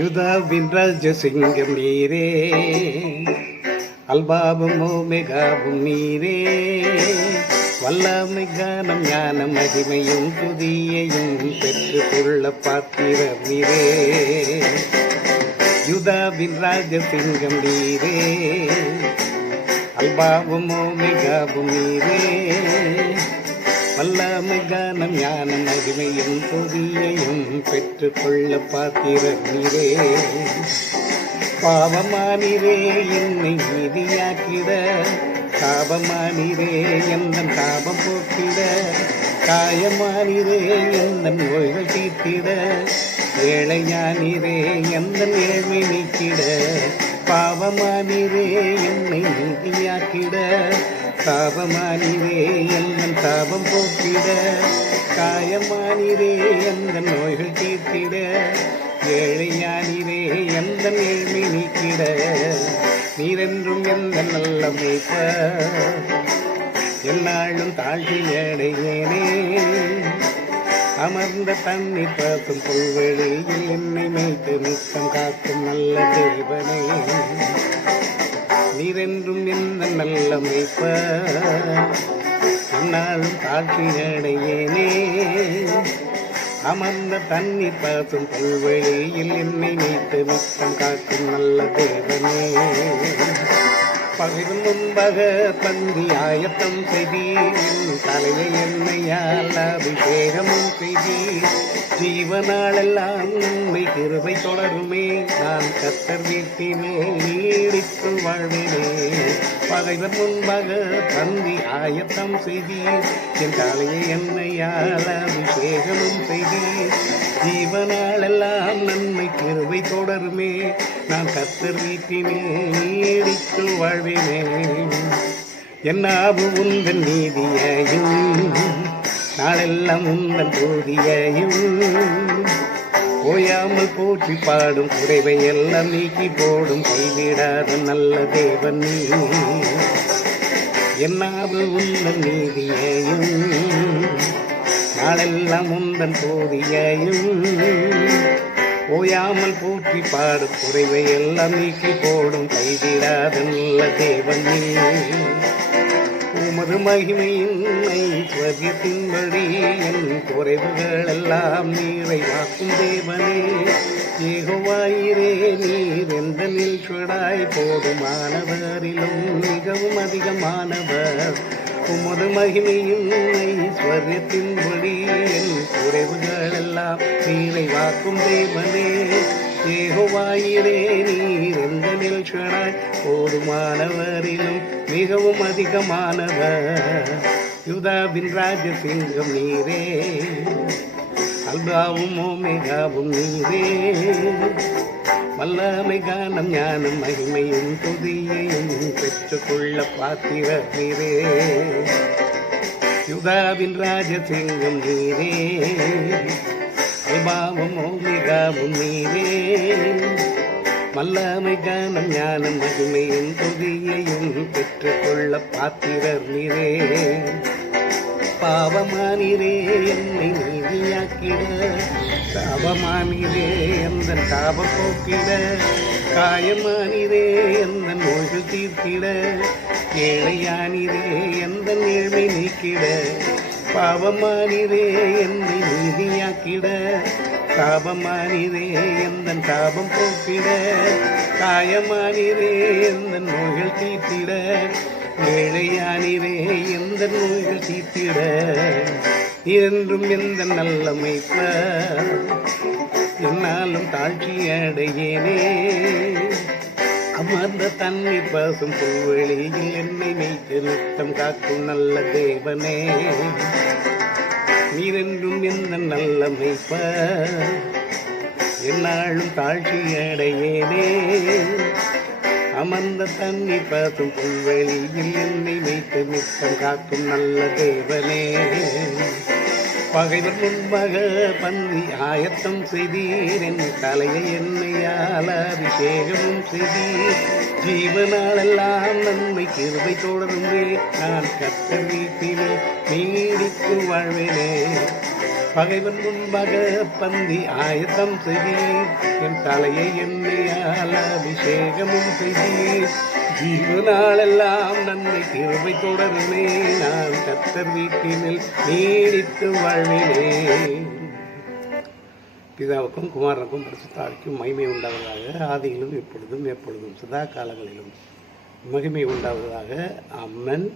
யுதாவின் ராஜசிங்கம் நீரே, அல்பாவும் ஓமெகாவும் நீரே, வல்லமை கானம் ஞானம் மகிமையும் துதியையும் பெற்று கொள்ள பாத்திரம் நீரே. யுதாவின் ராஜசிங்கம் நீரே, அல்பாவும் ஓமெகாவும் நீரே, வல்லமை கானம் ஞானம் மகிமையும் துதியையும் பெற்று கொள்ள பாத்திரம் நீரே. பாவமானிரே என்னை நீதியாக்கிட, சாபமானிரே எந்தன் சாபம் போக்கிட, காயமானிரே எந்தன் நோய்கள் தீர்த்திட, ஏழையானிரே எந்தன் ஏழ்மை நீக்கிட. பாவமானிரே என்னை நீதியாக்கிட, சாபமானிரே எந்தன் சாபம் போக்கிட, காயமானிரே எந்தன் நோய்கள் தீர்த்திட, ஏழையானிரே எந்தன் ஏழ்மை நீக்கிட. நீரென்றும் எந்த நல்ல மேய்ப்பர், எந்நாளும் தாழ்ச்சி அடையேனே. அமர்ந்த தண்ணீர் பாசும் புல்வெளியில் என்னை மேய்த்து நித்தம் காக்கும் நல்ல தேவனே. நீரென்றும் எந்த நல்ல மேய்ப்பர், எந்நாளும் தாழ்ச்சி அடையேனே. அமர்ந்த தண்ணீர் பாசும் புல்வெளியில் என்னை நீத்து நித்தம் காக்கும் நல்ல தேவனே. பகைவன் முன்பாக பந்தி ஆயத்தம் செய்தீர், தலையை எண்ணெயால் அபிஷேகமும் செய்தீர். ஜீவனாளெல்லாம் உண்மை கிருபை தொடருமே, நான் கர்த்தர் வீட்டிலே நீடித்து வாழ்வேனே. பகைவர் முன்பாக பந்தி ஆயத்தம் செய்தீர், என் தலையை எண்ணெயால் அபிஷேகமும் செய்தீர். ஜீவனாளெல்லாம் நன்மை கிருபை தொடருமே, நான் கர்த்தர் வீட்டிலே நீடித்து வாழ்வேனே. என்னாவு உந்தன் நீதியையும் நாளெல்லாம் உந்தன் போதியையும், ஓயாமல் போற்றி பாடும் குறைவை எல்லாம் நீக்கி போடும் கைவிடாத நல்ல தேவன் நீ. என்னாவு உந்தன் நீதியையும் நாளெல்லாம் உந்தன் போதியையும், ஓயாமல் போற்றி பாடு குறைவை எல்லாம் நீக்கி போடும் கைவிடாத நல்ல தேவன் நீ. உமது மகிமையின் ஐஸ்வர்யத்தின்படி என் குறைவுகள் எல்லாம் நிறைவாக்கும் தேவனே. யெகோவாயிரே நீர் எந்த நில்ஷடாய், போதுமானவரிலும் மிகவும் அதிகமானவர். உமது மகிமையின் ஐஸ்வர்யத்தின்படி என் குறைவுகள் எல்லாம் நிறைவாக்கும் தேவனே. யெகோவாயிரே நீர் எந்த நில்ஷடாய், போதுமானவரிலும் மிகவும் அதிகமானவர். யுதாவின் ராஜசிங்கம் நீரே, அல்பாவும் ஓமெகாவும் நீரே, வல்லமை கானம் ஞானம் மகிமையும் துதியையும் பெற்றுக்கொள்ள பாத்திர நீரே. யுதாவின் ராஜசிங்கம் நீரே, அல்பாவும் ஓமெகாவும் நீரே, வல்லமை கானம் ஞானம் மகிமையும் துதியையும் பெற்றுக்கொள்ள பாத்திரர் நீரே. பாவமானிரே என்னை நீதியாக்கிட, சாபமானிரே எந்த சாபம் போக்கிட, காயமானிரே எந்த நோய்கள் தீர்த்திட, ஏழையானிரே எந்த ஏழ்மை நீக்கிட. பாவமானிரே என்னை நீதியாக்கிட, சாபமானிரே எந்தன் சாபம் போக்கிட, காயமானிரே எந்த நோய்கள் தீர்த்திட, ஏழையானிரே எந்த நோய்கள் தீர்த்திட. என்றும் எந்த நல்ல மேய்ப்பர், என்னாலும் தாழ்ச்சி அடையேனே. அமர்ந்த தண்ணீர் பாசும் புல்வெளியில் என்னை மேய்த்து நித்தம் காக்கும் நல்ல தேவனே. நீரென்றும் எந்த நல்ல மேய்ப்பர், என்னாலும் தாழ்ச்சி அடையேனே. அமர்ந்த தண்ணீர் பாசும் புல்வெளியில் என்னை வைத்து நித்தம் காக்கும் நல்ல தேவனே. பகைவர் முன்பாக பந்தி ஆயத்தம் செய்தீர், என் தலையை எண்ணெயால் அபிஷேகமும் செய்தீர். ஜீவனாலெல்லாம் நன்மை கிருபை தொடர்ந்தே, நான் கர்த்தர் வீட்டிலே நீடித்து வாழ்வேனே. பகைவன் முன்பாக பந்தி ஆயத்தம் செய்தீர், என் தலையை எண்ணெயால் அபிஷேகமும் செய்தீர். ஜீவனாலெல்லாம் நன்மை கிருபை தொடருமே, நான் கர்த்தர் வீட்டினில் நீடித்து வாழ்வினேன். பிதாவுக்கும் குமாரனுக்கும் பரிசுத்தாவிக்கும் மகிமை உண்டாவதாக, ஆதியிலும் இப்பொழுதும் எப்பொழுதும் சதா காலங்களிலும் மகிமை உண்டாவதாக. ஆமென்.